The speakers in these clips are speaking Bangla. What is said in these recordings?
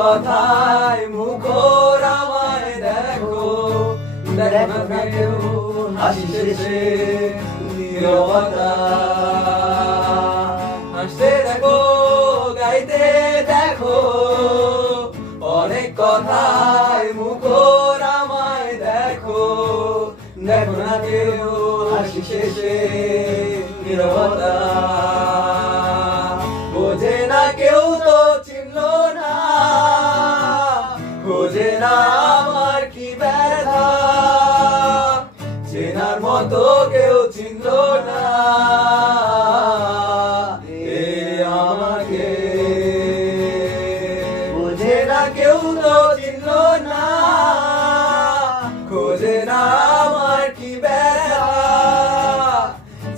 কথায় মুখর আমায় দেখো, দেখো না কেউ হাসি শেষে নীরবতা। হাসতে দেখো, গাইতে দেখো, অনেক কথায় মুখর আমায় দেখো, দেখো না কেউ হাসি শেষে নীরবতা। বোঝে না কেউ তো চিনলো না, বোঝে না আমার কি ব্যথা, চেনার মতো কেউ চিনলো না আমাকে। বোঝে না কেউ তো চিনলো না, খোঁজে না আমার কি ব্যথা,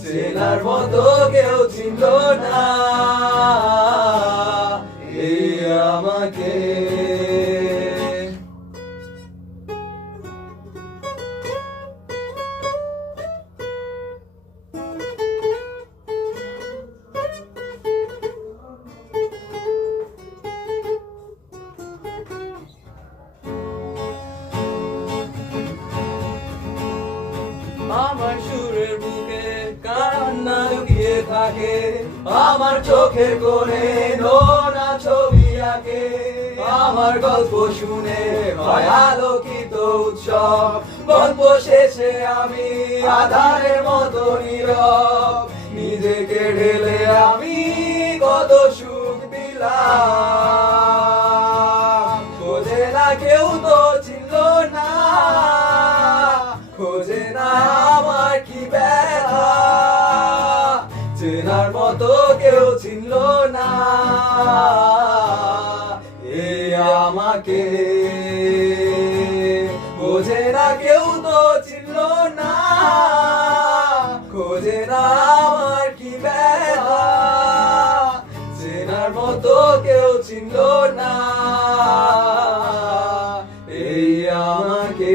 চেনার মতো কেউ চিনলো না আমাকে। আমার সুরের বুকে কান্না লুকিয়ে থাকে, আমার চোখের কোণে নোনা ছবি আঁকে, আমার গল্প শুনে হয় আলোকিত উৎসব, গল্প শেষে আমি আধারের মতো নীরব, নিজেকে ঢেলে আমি কত সুখ দিলাম। খোঁজে না কেউ তো চিনলো না, খোঁজে না আমার কি ব্যথা, চেনার মতো কেউ চিনলো না আমাকে। বোঝে না কেউ তো চিনলো না, খোঁজে না আমার কি ব্যথা, চেনার মতো কেউ চিনলো না আমাকে।